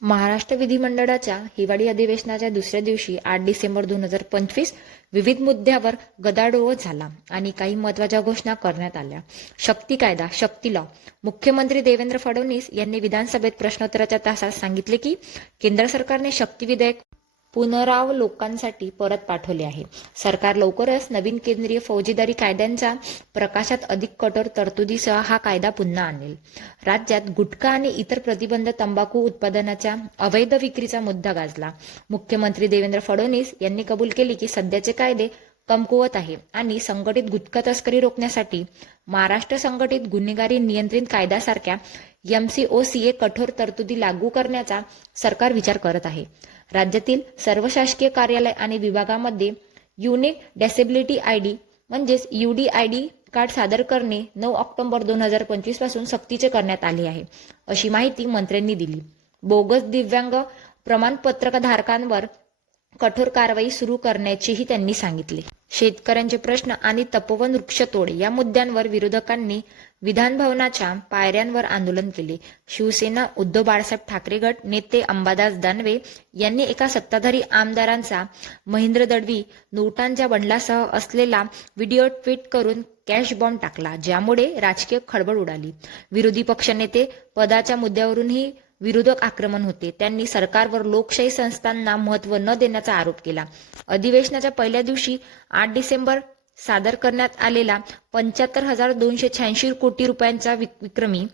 महाराष्ट्र विधिमंडळाच्या हिवाळी अधिवेशनाच्या दुसऱ्या दिवशी 8 डिसेंबर 2025 विविध मुद्द्यावर गदारोळ झाला आणि काही महत्त्वाच्या घोषणा करण्यात आल्या. शक्ती कायदा, शक्ती लॉ. मुख्यमंत्री देवेंद्र फडणवीस यांनी विधानसभेत प्रश्नोत्तराच्या तासात सांगितले की केंद्र सरकारने शक्ती विधेयक पुनरावलोकनासाठी परत पाठवले आहे. सरकार लवकरच नवीन केंद्रीय फौजदारी कायद्यांच्या प्रकाशात अधिक कठोर तरतुदीसह हा कायदा पुन्हा आणेल. राज्यात गुटखा आणि इतर प्रतिबंध तंबाखू उत्पादनाच्या अवैध विक्रीचा मुद्दा गाजला. मुख्यमंत्री देवेंद्र फडणवीस यांनी कबूल केले की सध्याचे कायदे कमकुवत आहे आणि संघटित गुटखा तस्करी रोखण्यासाठी महाराष्ट्र संघटित गुन्हेगारी नियंत्रण कायद्यासारख्या MCOCA कठोर तरतुदी लागू करण्याचा सरकार विचार करत आहे. राज्यातील सर्व शासकीय कार्यालय आणि विभागामध्ये युनिक डिसेबिलिटी ID म्हणजेच UDID कार्ड सादर करणे 9 ऑक्टोबर 2025 पासून सक्तीचे करण्यात आले आहे, अशी माहिती मंत्र्यांनी दिली. बोगस दिव्यांग प्रमाणपत्रधारकांवर कठोर कारवाई सुरू करण्याचेही त्यांनी सांगितले. शेतकऱ्यांचे प्रश्न आणि तपोवन वृक्षतोड या मुद्द्यांवर विरोधकांनी विधानभवनाच्या पायऱ्यांवर आंदोलन केले. शिवसेना उद्धव बाळासाहेब ठाकरे गट नेते अंबादास दानवे यांनी एका सत्ताधारी आमदारांचा महेंद्र दळवी नोटांच्या बंडलासह असलेला व्हिडिओ ट्विट करून कॅश बॉम्ब टाकला, ज्यामुळे राजकीय खळबळ उडाली. विरोधी पक्षनेते पदाच्या मुद्द्यावरूनही विरोधक आक्रमण होते. त्यांनी सरकारवर लोकशाही संस्थांना महत्त्व न देण्याचा आरोप केला. अधिवेशनाच्या पहिल्या दिवशी 8 डिसेंबर सादर करण्यात आलेला 75,286 कोटी रुपयांचा विक्रमी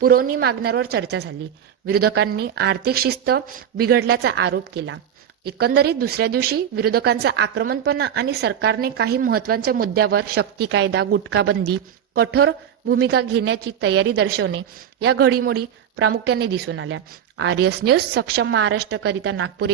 पुरवणी मागण्यांवर चर्चा झाली. विरोधकांनी आर्थिक शिस्त बिघडल्याचा आरोप केला. एकंदरीत दुसऱ्या दिवशी विरोधकांचा आक्रमकपणा आणि सरकारने काही महत्त्वाच्या मुद्द्यावर शक्ती कायदा, गुटखाबंदी कठोर भूमिका घेण्याची तयारी दर्शवणे या घडामोडी प्रामुख्याने दिसून आल्या. आर्यस न्यूज सक्षम महाराष्ट्र करिता नागपूर